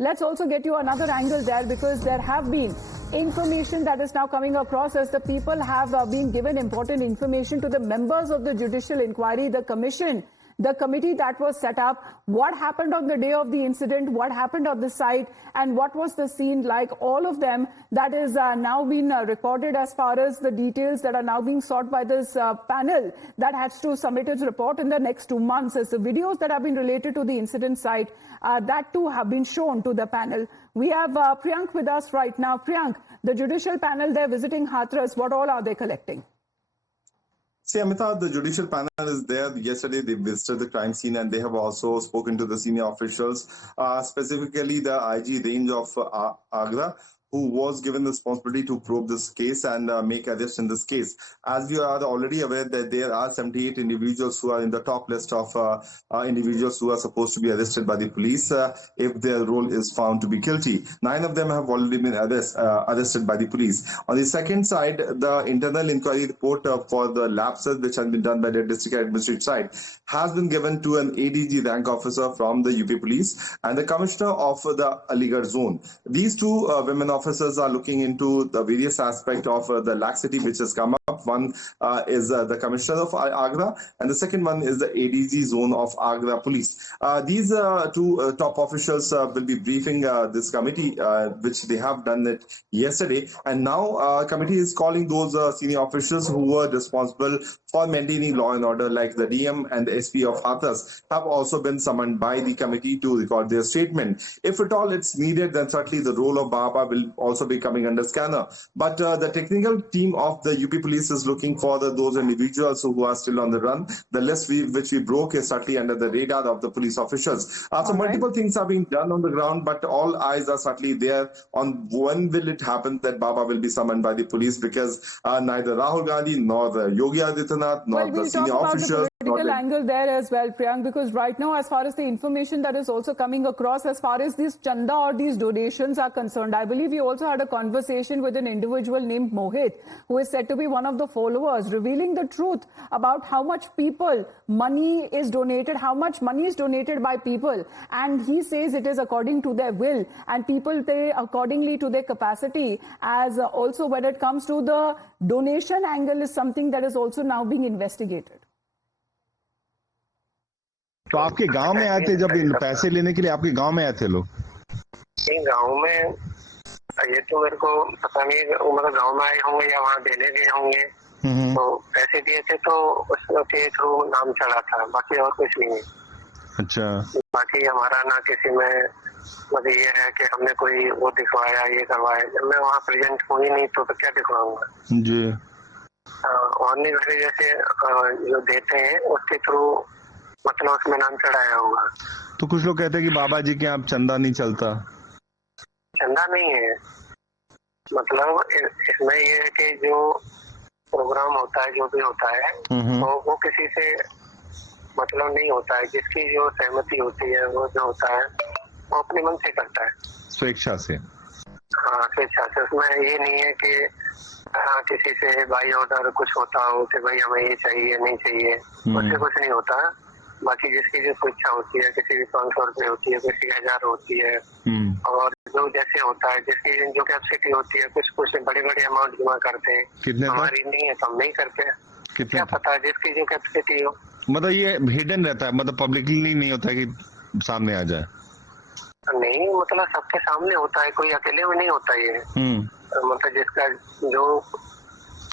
Let's also get you another angle there, because there have been information that is now coming across as the people have been given important information to the members of the judicial inquiry, the commission, the committee that was set up, what happened on the day of the incident, what happened on the site, and what was the scene like. All of them that is now been recorded as far as the details that are now being sought by this panel that has to submit its report in the next 2 months. As the videos that have been related to the incident site, that too have been shown to the panel. We have Priyank with us right now. Priyank, the judicial panel, they're visiting Hathras. What all are they collecting? See, Amita, the judicial panel is there. Yesterday, they visited the crime scene and they have also spoken to the senior officials, specifically the IG range of Agra, who was given the responsibility to probe this case and make arrests in this case. As you are already aware that there are 78 individuals who are in the top list of individuals who are supposed to be arrested by the police if their role is found to be guilty. 9 of them have already been arrested by the police. On the second side, the internal inquiry report for the lapses which has been done by the district administrative side has been given to an ADG rank officer from the UP police and the commissioner of the Aligarh zone. These two women officers are looking into the various aspects of the laxity which has come up. One is the commissioner of Agra and the second one is the ADG zone of Agra police. These two top officials will be briefing this committee, which they have done it yesterday, and now committee is calling those senior officials who were responsible for maintaining law and order, like the DM and the SP of Hathras, have also been summoned by the committee to record their statement. If at all it's needed, then certainly the role of Baba will also be coming under scanner. But the technical team of the UP police is looking for those individuals who are still on the run. The list which we broke is certainly under the radar of the police officials. So multiple things are being done on the ground, but all eyes are certainly there on when will it happen that Baba will be summoned by the police, because neither Rahul Gandhi nor the Yogi Adityanath nor the senior officials. Political angle there as well, Priyank, because right now, as far as the information that is also coming across, as far as these chanda or these donations are concerned, I believe we also had a conversation with an individual named Mohit, who is said to be one of the followers, revealing the truth about how much money is donated by people, and he says it is according to their will and people pay accordingly to their capacity. As also when it comes to the donation angle is something that is also now being investigated. तो आपके गांव में आए थे जब पैसे लेने के लिए, आपके गांव में आए थे लोग? गांव में ये तो मेरे को पता नहीं, मतलब गांव में आए होंगे या वहाँ देने गए होंगे। तो पैसे दिए थे तो उसके थ्रू नाम चढ़ा था, बाकी और कुछ नहीं है। अच्छा, बाकी हमारा ना किसी में मतलब ये है कि हमने कोई वो दिखवाया ये करवाया, जब मैं वहाँ प्रेजेंट हूँ ही नहीं तो क्या दिखवाऊंगा जी। और नहीं घरे जैसे जो देते हैं उसके थ्रू मतलब उसमें नाम चढ़ाया होगा। तो कुछ लोग कहते हैं कि बाबा जी के यहाँ चंदा नहीं चलता। चंदा नहीं है, मतलब इसमें ये है कि जो प्रोग्राम होता है जो भी होता है तो वो किसी से मतलब नहीं होता है, जिसकी जो सहमति होती है वो जो होता है वो अपने मन से करता है, स्वेच्छा से। हाँ, स्वेच्छा से। उसमें ये नहीं है कि किसी से भाई ऑर्डर कुछ होता हो कि भाई हमें ये चाहिए नहीं चाहिए, उससे कुछ नहीं होता। बाकी जिसकी जो स्वेच्छा होती है, किसी की 500 रुपए होती है, किसी की 1000 होती है, और जो जैसे होता है जिसकी जो कैपेसिटी होती है, कुछ बड़े अमाउंट जमा करते हैं। हमारी नहीं है तो हम नहीं करते। क्या पता जिसकी जो कैपेसिटी हो। मतलब ये हिडन रहता है, मतलब पब्लिकली नहीं होता है कि सामने आ जाए? नहीं, मतलब सबके सामने होता है, कोई अकेले में नहीं होता ये। मतलब जिसका जो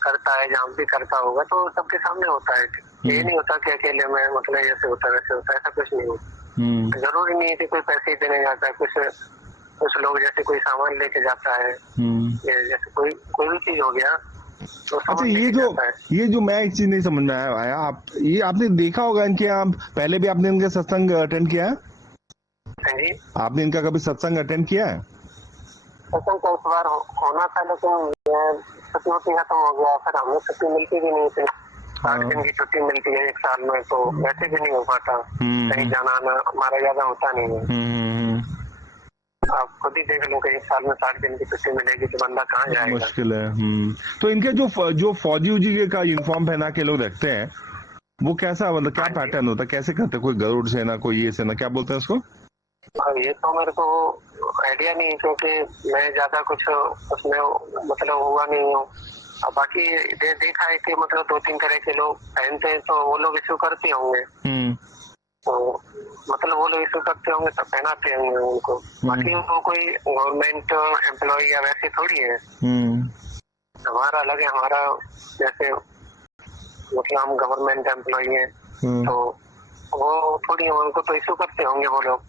करता है, जहाँ भी करता होगा तो सबके सामने होता है। ये नहीं होता कि अकेले में मतलब ऐसे होता है वैसे होता है, ऐसा कुछ नहीं होता। जरूरी नहीं है कि कोई पैसे ही देने जाता है। कुछ लोग जैसे कोई सामान लेके जाता है, जैसे कोई भी चीज हो गया तो अच्छा, ये जो मैं एक चीज नहीं समझ में आया, आपने देखा होगा इनके यहाँ पहले भी आपने इनके सत्संग अटेंड किया है? जी, आपने इनका कभी सत्संग अटेंड किया है? सत्संग तो इस बार होना था, लेकिन छुट्टी खत्म हो गया, फिर हमें छुट्टी मिलती भी नहीं थी। 60 दिन की छुट्टी मिलती है 1 साल में, तो वैसे भी नहीं हो पाता, कहीं जाना आना हमारा ज्यादा होता नहीं है। आप खुद ही देख लो कि 1 साल में 60 दिन की छुट्टी मिलेगी तो बंदा कहाँ जाएगा? मुश्किल है। तो इनके जो फौजी जी का यूनिफॉर्म पहना के लोग रखते हैं, वो कैसा, मतलब क्या पैटर्न होता है, कैसे करते हैं? कोई गरुड़ सेना, कोई ये सेना, क्या बोलते हैं उसको? ये तो मेरे को आइडिया नहीं, क्योंकि मैं ज्यादा कुछ उसमें मतलब हुआ नहीं हूँ। अब बाकी देखा है कि मतलब 2-3 तरह के लोग पहनते हैं, तो वो लोग इशू करते होंगे, तो मतलब वो लोग इशू करते होंगे तो पहनाते होंगे उनको। बाकी वो कोई गवर्नमेंट एम्प्लॉय या वैसे थोड़ी है। हमारा अलग है, हमारा जैसे मतलब हम गवर्नमेंट एम्प्लॉय हैं, तो वो थोड़ी, उनको तो इशू करते होंगे, वो लोग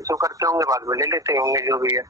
इशू करते होंगे, बाद में ले लेते होंगे जो भी है।